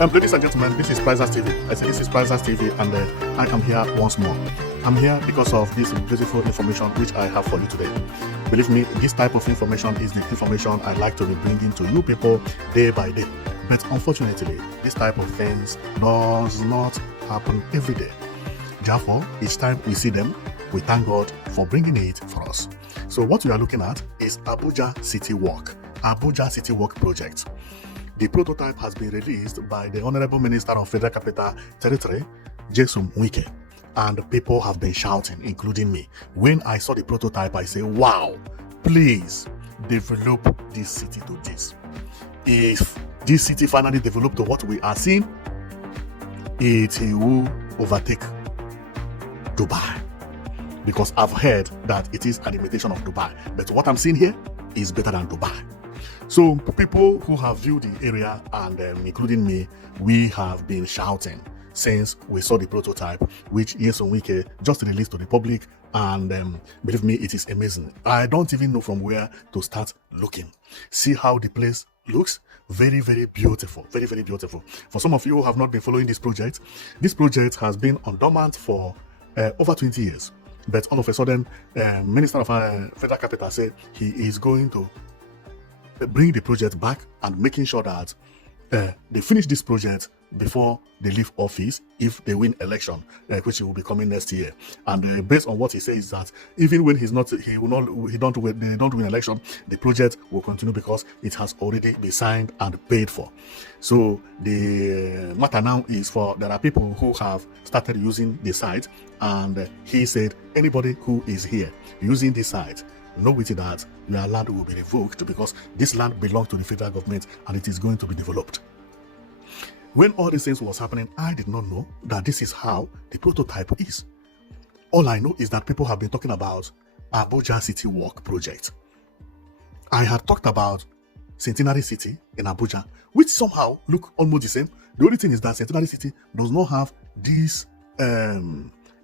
Ladies and gentlemen, this is Prizers TV. I say this is Prizers TV, and I am here once more. I'm here because of this beautiful information which I have for you today. Believe me, this type of information is the information I like to be bringing to you people day by day. But unfortunately, this type of things does not happen every day. Therefore, each time we see them, we thank God for bringing it for us. So what we are looking at is Abuja City Walk, Abuja City Walk project. The prototype has been released by the Honorable Minister of Federal Capital Territory, Nyesom Wike, and people have been shouting, including me. When I saw the prototype, I say, wow, please develop this city to this. If this city finally developed to what we are seeing, it will overtake Dubai. Because I've heard that it is an imitation of Dubai. But what I'm seeing here is better than Dubai. So people who have viewed the area, and including me, we have been shouting since we saw the prototype, which Nyesom Wike just released to the public, and believe me, it is amazing. I don't even know from where to start looking. See how the place looks. Very, very beautiful. Very, very beautiful. For some of you who have not been following this project has been on dormant for over 20 years. But all of a sudden, Minister of Federal Capital said he is going to bring the project back and making sure that they finish this project before they leave office if they win election, which will be coming next year. And based on what he says, that even when they don't win election, the project will continue because it has already been signed and paid for. So the matter now is there are people who have started using the site, and he said anybody who is here using this site, know with it that your land will be revoked because this land belongs to the federal government and it is going to be developed. When all these things was happening, I did not know that this is how the prototype is. All I know is that people have been talking about Abuja City Walk project. I had talked about Centenary City in Abuja, which somehow look almost the same. The only thing is that Centenary City does not have this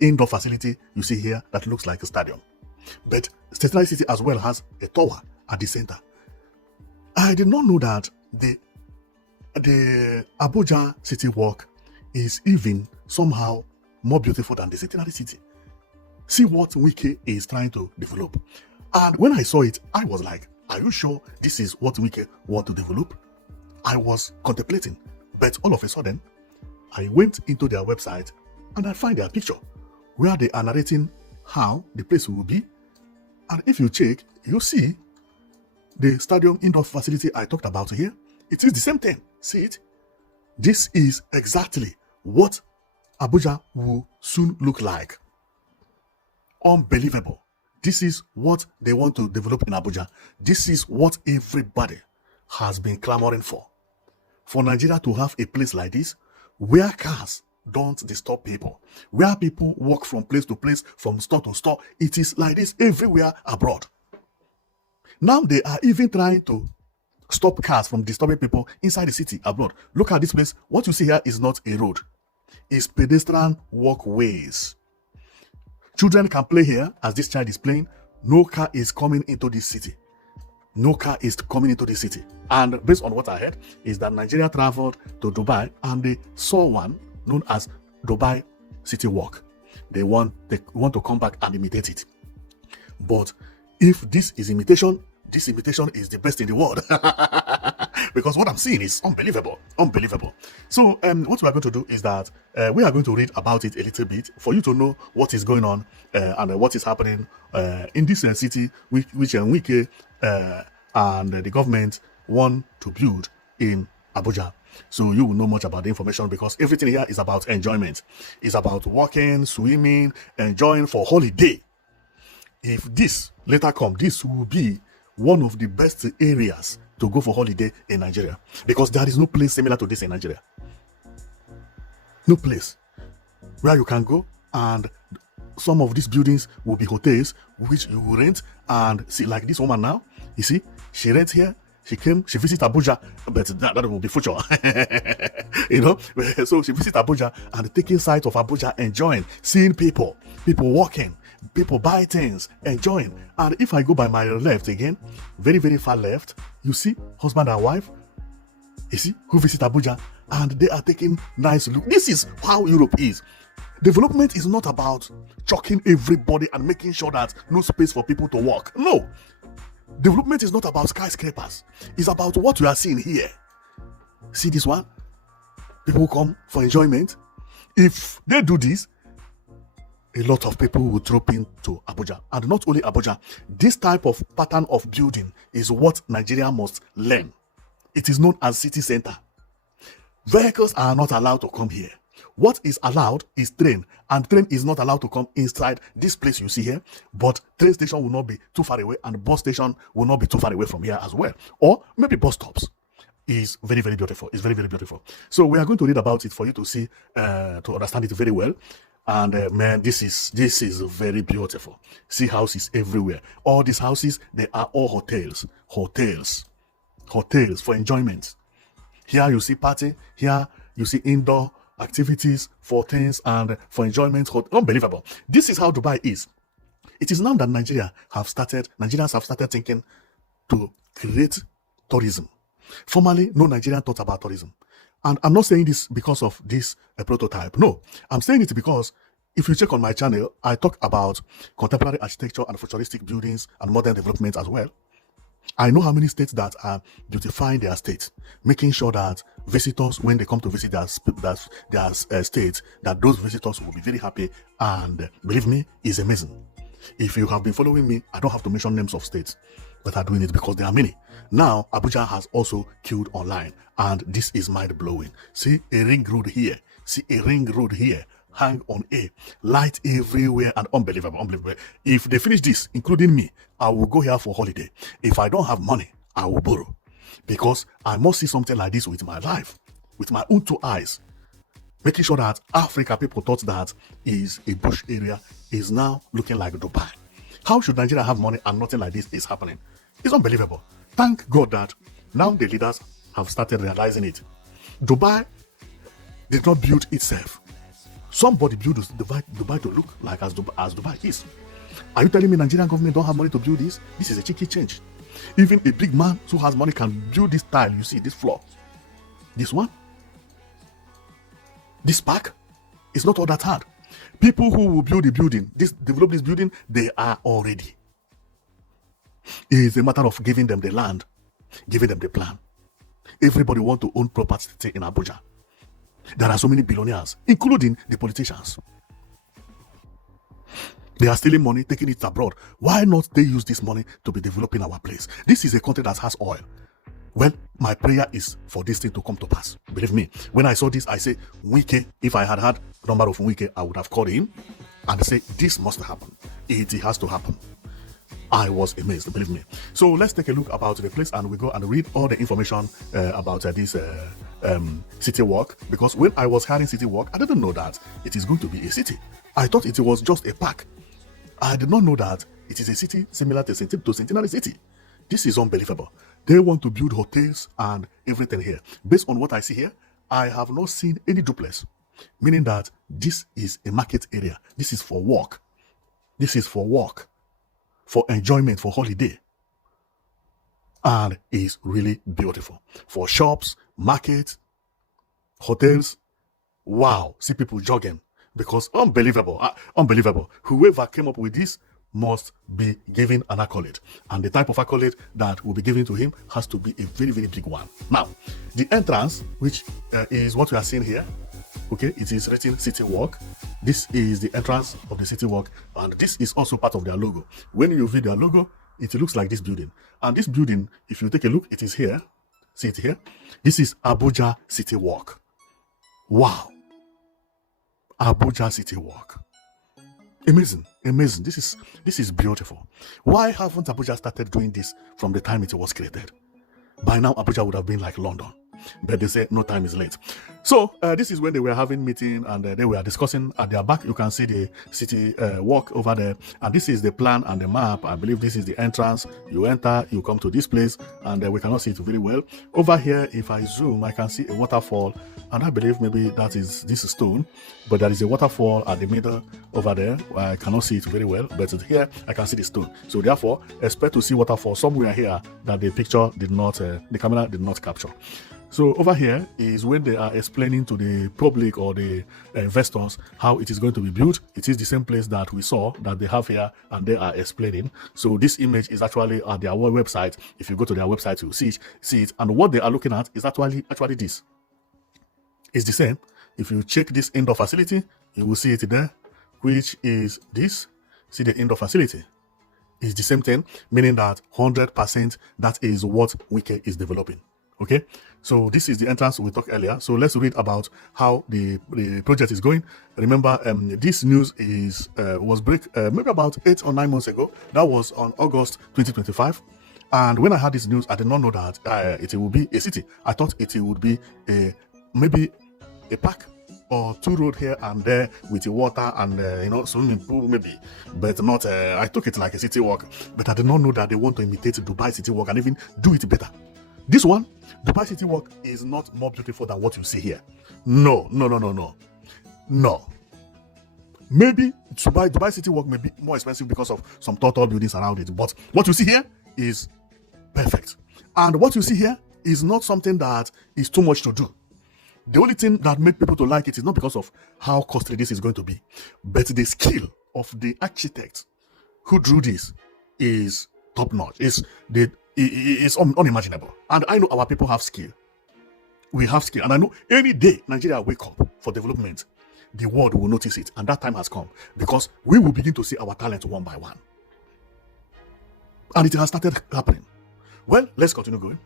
indoor facility you see here that looks like a stadium. But Centenary City as well has a tower at the center. I did not know that the Abuja City Walk is even somehow more beautiful than the Centenary City. See what Wike is trying to develop. And when I saw it, I was like, are you sure this is what Wike want to develop? I was contemplating. But all of a sudden, I went into their website and I find their picture where they are narrating how the place will be. And if you check, you see the stadium indoor facility I talked about here. It is the same thing. See it? This is exactly what Abuja will soon look like. Unbelievable. This is what they want to develop in Abuja. This is what everybody has been clamoring for. For Nigeria to have a place like this, where cars don't disturb people, where people walk from place to place, from store to store. It is like this everywhere abroad. Now they are even trying to stop cars from disturbing people inside the city abroad. Look at this place. What you see here is not a road. It's pedestrian walkways. Children can play here as this child is playing. No car is coming into this city. No car is coming into the city. And based on what I heard, is that Nigeria traveled to Dubai and they saw one known as Dubai City Walk. They want to come back and imitate it. But if this is imitation, this imitation is the best in the world. Because what I'm seeing is unbelievable. Unbelievable. So what we are going to do is that we are going to read about it a little bit for you to know what is going on and what is happening in this city which Wike and the government want to build in Abuja. So you will know much about the information because everything here is about enjoyment. It's about walking, swimming, enjoying for holiday. If this later comes, this will be one of the best areas to go for holiday in Nigeria because there is no place similar to this in Nigeria. No place where you can go, and some of these buildings will be hotels which you will rent and see, like this woman now. You see, she rents here. She visited Abuja, but that will be future. You know, so she visited Abuja and taking sight of Abuja, enjoying, seeing people walking, people buy things, enjoying. And if I go by my left again, very, very far left, you see husband and wife, you see, who visit Abuja and they are taking nice look. This is how Europe is. Development is not about chucking everybody and making sure that no space for people to walk. No. Development is not about skyscrapers. It's about what we are seeing here. See this one? People come for enjoyment. If they do this, a lot of people will drop into Abuja. And not only Abuja, this type of pattern of building is what Nigeria must learn. It is known as city center. Vehicles are not allowed to come here. What is allowed is train, and train is not allowed to come inside this place you see here, but train station will not be too far away, and bus station will not be too far away from here as well. Or maybe bus stops. Is very, very beautiful. It's very, very beautiful. So we are going to read about it for you to see, to understand it very well. And man, this is very beautiful. See houses everywhere. All these houses, they are all hotels for enjoyment. Here you see party. Here you see indoor activities for things and for enjoyment. Unbelievable. This is how Dubai is. It is now that Nigerians have started thinking to create tourism. Formerly, no Nigerian thought about tourism. And I'm not saying this because of this prototype. No, I'm saying it because if you check on my channel, I talk about contemporary architecture and futuristic buildings and modern development as well. I know how many states that are beautifying their state, making sure that visitors, when they come to visit their states, that those visitors will be very happy. And believe me, it's amazing. If you have been following me, I don't have to mention names of states that are doing it because there are many. Now, Abuja has also queued online, and this is mind-blowing. See a ring road here. See a ring road here. Hang on a light everywhere, and unbelievable. If they finish this, including me, I will go here for holiday. If I don't have money, I will borrow, because I must see something like this with my life, with my own two eyes. Making sure that Africa, people thought that is a bush area, is now looking like Dubai. How should Nigeria have money and nothing like this is happening? It's unbelievable. Thank God that now the leaders have started realizing it. Dubai did not build itself. Somebody built Dubai to look like as Dubai is. Are you telling me Nigerian government don't have money to build this? This is a cheeky change. Even a big man who has money can build this tile. You see this floor. This one. This park. It's not all that hard. People who will build the building, develop this building, they are already. It's a matter of giving them the land, giving them the plan. Everybody wants to own property in Abuja. There are so many billionaires, including the politicians. They are stealing money, taking it abroad. Why not they use this money to be developing our place? This is a country that has oil. Well, my prayer is for this thing to come to pass. Believe me, when I saw this, I say, Wike, if I had number of Wike, I would have called him and say, this must happen. It has to happen. I was amazed, believe me. So let's take a look about the place, and we go and read all the information about this city walk. Because when I was hearing city walk, I didn't know that it is going to be a city. I thought it was just a park. I did not know that it is a city similar to Centenary City. This is unbelievable. They want to build hotels and everything here. Based on what I see here, I have not seen any duplex, meaning that this is a market area. This is for work. This is for work, for enjoyment, for holiday. And it's really beautiful. For shops, markets, hotels. Wow. See people jogging. Because unbelievable. Unbelievable. Whoever came up with this must be given an accolade. And the type of accolade that will be given to him has to be a very, very big one. Now, the entrance, which is what we are seeing here. Okay, it is written City Walk. This is the entrance of the City Walk, and this is also part of their logo. When you view their logo, it looks like this building. And this building, if you take a look, it is here. See it here? This is Abuja City Walk. Wow. Abuja City Walk. Amazing, amazing. This is beautiful. Why haven't Abuja started doing this from the time it was created? By now, Abuja would have been like London. But they say no time is late. So this is when they were having meeting and they were discussing. At their back, you can see the city walk over there, and this is the plan and the map. I believe this is the entrance. You enter, you come to this place, and we cannot see it very well. Over here, if I zoom, I can see a waterfall, and I believe maybe that is this stone, but there is a waterfall at the middle over there. I cannot see it very well, but here I can see the stone. So therefore, expect to see waterfall somewhere here that the picture did not, the camera did not capture. So over here is when they are explaining to the public or the investors how it is going to be built. It is the same place that we saw that they have here, and they are explaining. So this image is actually at their website. If you go to their website, you'll see it. And what they are looking at is actually this. It's the same. If you check this indoor facility, you will see it there, which is this. See the indoor facility. It's the same thing, meaning that 100% that is what Wike is developing. Okay, so this is the entrance we talked earlier. So let's read about how the project is going. Remember, this news was maybe about 8 or 9 months ago. That was on August 2025. And when I had this news, I did not know that it would be a city. I thought it would be maybe a park or 2 roads here and there with the water and swimming pool maybe, but not. I took it like a city walk, but I did not know that they want to imitate Dubai city walk and even do it better. This one, Dubai City Walk, is not more beautiful than what you see here. No. Maybe Dubai City Walk may be more expensive because of some tall buildings around it, but what you see here is perfect. And what you see here is not something that is too much to do. The only thing that made people to like it is not because of how costly this is going to be, but the skill of the architect who drew this is top notch. It's unimaginable. And I know our people have skill. We have skill. And I know any day Nigeria wake up for development, the world will notice it. And that time has come, because we will begin to see our talent one by one. And it has started happening. Well, let's continue going.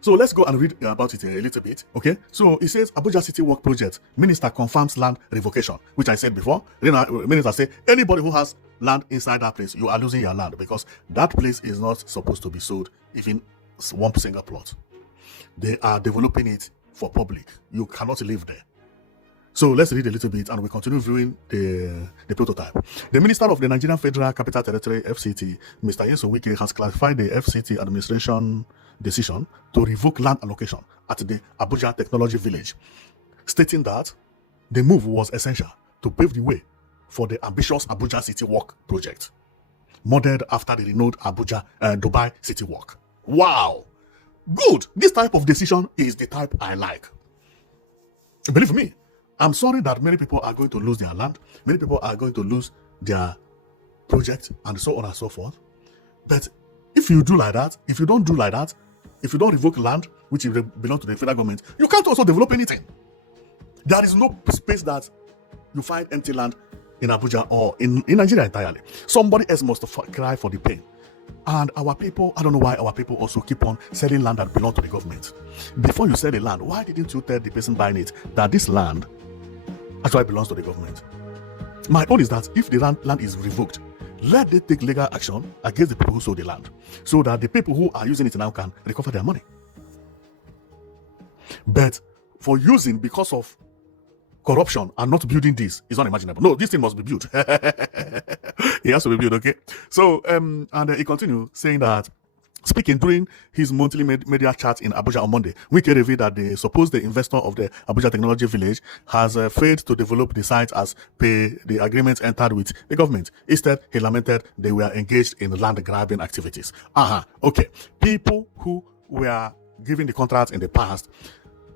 So let's go and read about it a little bit. Okay, so it says Abuja City Work Project. Minister confirms land revocation, which I said before. Minister say anybody who has land inside that place, you are losing your land, because that place is not supposed to be sold, even one single plot. They are developing it for public. You cannot live there. So let's read a little bit and we continue viewing the prototype. The Minister of the Nigerian Federal Capital Territory, FCT, Mr. Nyesom Wike, has clarified the FCT administration decision to revoke land allocation at the Abuja Technology Village, stating that the move was essential to pave the way for the ambitious Abuja City Walk project, modeled after the renowned Dubai City Walk. Wow! Good! This type of decision is the type I like. Believe me, I'm sorry that many people are going to lose their land, many people are going to lose their project, and so on and so forth. But if you do like that, if you don't do like that, if you don't revoke land, which belongs to the federal government, you can't also develop anything. There is no space that you find empty land in Abuja or in Nigeria entirely. Somebody else must cry for the pain. And our people, I don't know why our people also keep on selling land that belongs to the government. Before you sell the land, why didn't you tell the person buying it that this land actually belongs to the government? My own is that if the land is revoked, let them take legal action against the people who sold the land, so that the people who are using it now can recover their money. But for using because of corruption and not building this is unimaginable. No, this thing must be built. It has to be built, okay? So, and he continued saying that, speaking during his monthly media chat in Abuja on Monday, Wike revealed that the supposed investor of the Abuja Technology Village has failed to develop the site as per the agreement entered with the government. Instead, he lamented they were engaged in land grabbing activities. Okay. People who were given the contract in the past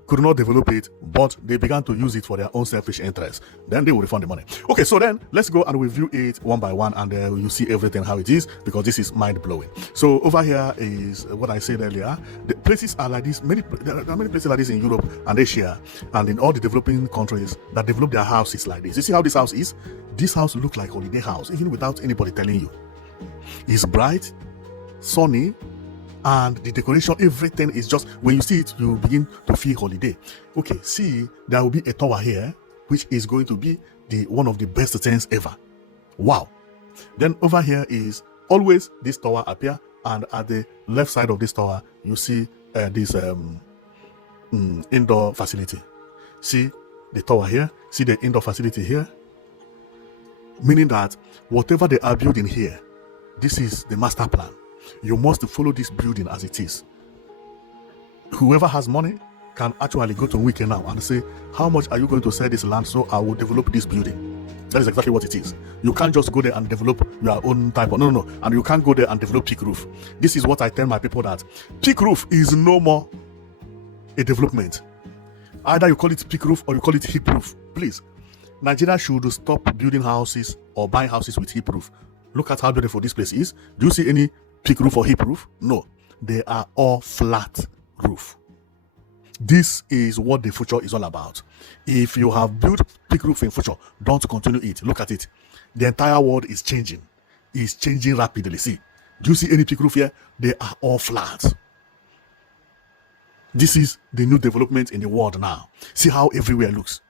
could not develop it, but they began to use it for their own selfish interests. Then they will refund the money. Okay, so then let's go and review it one by one, and you see everything how it is, because this is mind-blowing. So over here is what I said earlier. The places are like this. There are many places like this in Europe and Asia and in all the developing countries that develop their houses like this. You see how this house is? This house looks like a holiday house, even without anybody telling you. It's bright, sunny, and the decoration, everything is just, when you see it, you begin to feel holiday. Okay, see, there will be a tower here, which is going to be one of the best things ever. Wow. Then over here is always this tower appear, and at the left side of this tower, you see this indoor facility. See the tower here, see the indoor facility here, meaning that whatever they are building here, this is the master plan. You must follow this building as it is. Whoever has money can actually go to Wiki now and say, how much are you going to sell this land so I will develop this building? That is exactly what it is. You can't just go there and develop your own type of, no. And you can't go there and develop peak roof. This is what I tell my people, that peak roof is no more a development. Either you call it peak roof or you call it hip roof. Please, Nigeria should stop building houses or buying houses with hip roof. Look at how beautiful this place is. Do you see any peak roof or hip roof? No, they are all flat roof. This is what the future is all about. If you have built peak roof in future, don't continue it. Look at it. The entire world is changing. It's changing rapidly. See, do you see any peak roof here? They are all flat. This is the new development in the world now. See how everywhere looks.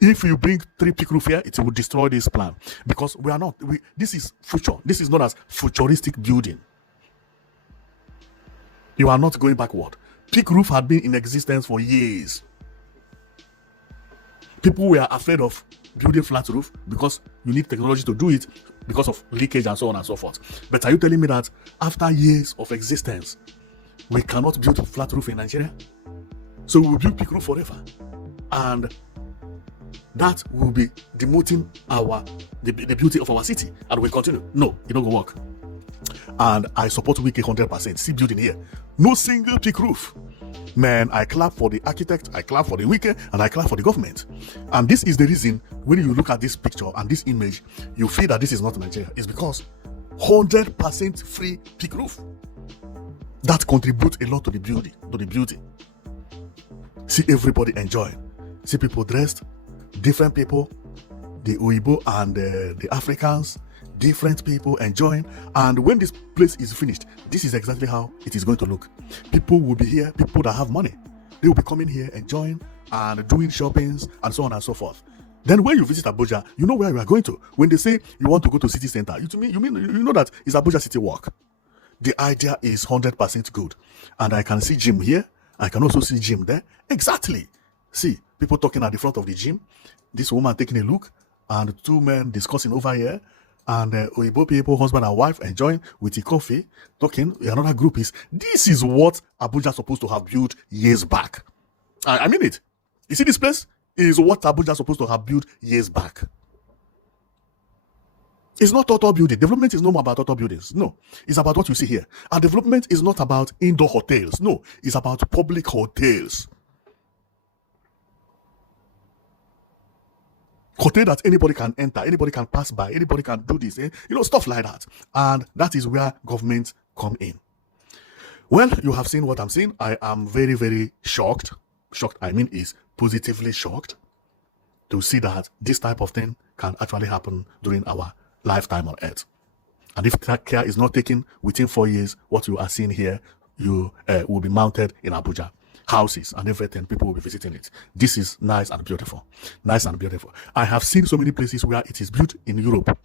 If you bring 3 peak roof here, it will destroy this plan, because we are not. This is future. This is known as futuristic building. You are not going backward. Peak roof had been in existence for years. People were afraid of building flat roof because you need technology to do it, because of leakage and so on and so forth. But are you telling me that after years of existence, we cannot build flat roof in Nigeria? So we will build peak roof forever, and that will be demoting the beauty of our city, and we continue. No, it don't go work. And I support Wiki 100%. See building here, no single peak roof. Man, I clap for the architect, I clap for the Wiki, and I clap for the government. And this is the reason, when you look at this picture and this image, you feel that this is not Nigeria. It's because 100% free peak roof. That contributes a lot to the beauty, See everybody enjoy. See people dressed, different people, the Oyibo and the Africans, different people enjoying. And when this place is finished, this is exactly how it is going to look. People will be here, people that have money, they will be coming here enjoying and doing shoppings and so on and so forth. Then when you visit Abuja, you know where you are going to. When they say you want to go to city center, you know that it's Abuja City Walk. The idea is 100% good. And I can see gym here, I can also see gym there. Exactly. See people talking at the front of the gym, this woman taking a look, and 2 men discussing over here, and Oyibo people, husband and wife, enjoying with the coffee, talking. Another group is, this is what Abuja is supposed to have built years back. I mean it. You see this place is what Abuja is supposed to have built years back. It's not total building. Development is no more about total buildings. No, it's about what you see here. Our development is not about indoor hotels. No, it's about public hotels. Hotel that anybody can enter, anybody can pass by, anybody can do this, stuff like that. And that is where government come in. Well, you have seen what I'm saying. I am very, very shocked. Shocked, I mean, is positively shocked to see that this type of thing can actually happen during our lifetime on earth. And if that care is not taken within 4 years, what you are seeing here, you will be mounted in Abuja. Houses and everything, people will be visiting it. This is nice and beautiful. Nice and beautiful. I have seen so many places where it is built in Europe.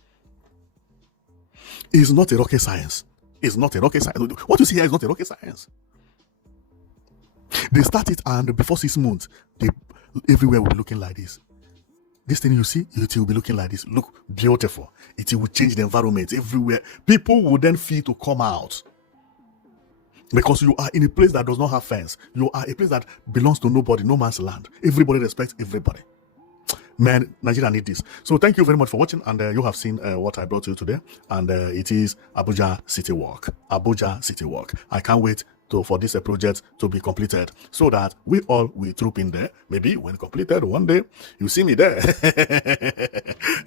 It's not a rocket science. It's not a rocket science. What you see here is not a rocket science. They start it, and before 6 months, everywhere will be looking like this. This thing you see, it will be looking like this. Look beautiful. It will change the environment everywhere. People will then feel to come out. Because you are in a place that does not have fence. You are a place that belongs to nobody, no man's land. Everybody respects everybody. Man, Nigeria need this. So thank you very much for watching, and you have seen what I brought to you today, and it is Abuja City Walk. Abuja City Walk. I can't wait for this project to be completed, so that we all will troop in there. Maybe when completed one day, you see me there.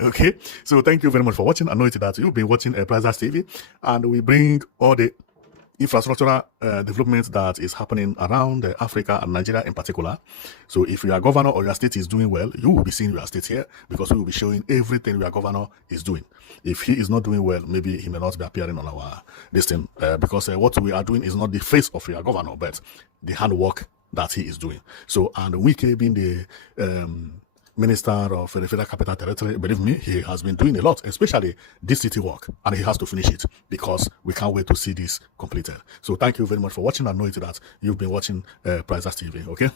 Okay, so thank you very much for watching. I know that you've been watching Prices TV, and we bring all the infrastructural development that is happening around Africa and Nigeria in particular. So if your governor or your state is doing well, you will be seeing your state here, because we will be showing everything your governor is doing. If he is not doing well, maybe he may not be appearing on our listing, because what we are doing is not the face of your governor, but the handwork that he is doing. So, and Wike being the Minister of the Federal Capital Territory, believe me, he has been doing a lot, especially this city work, and he has to finish it, because we can't wait to see this completed. So thank you very much for watching. I know that you've been watching Prices TV, okay?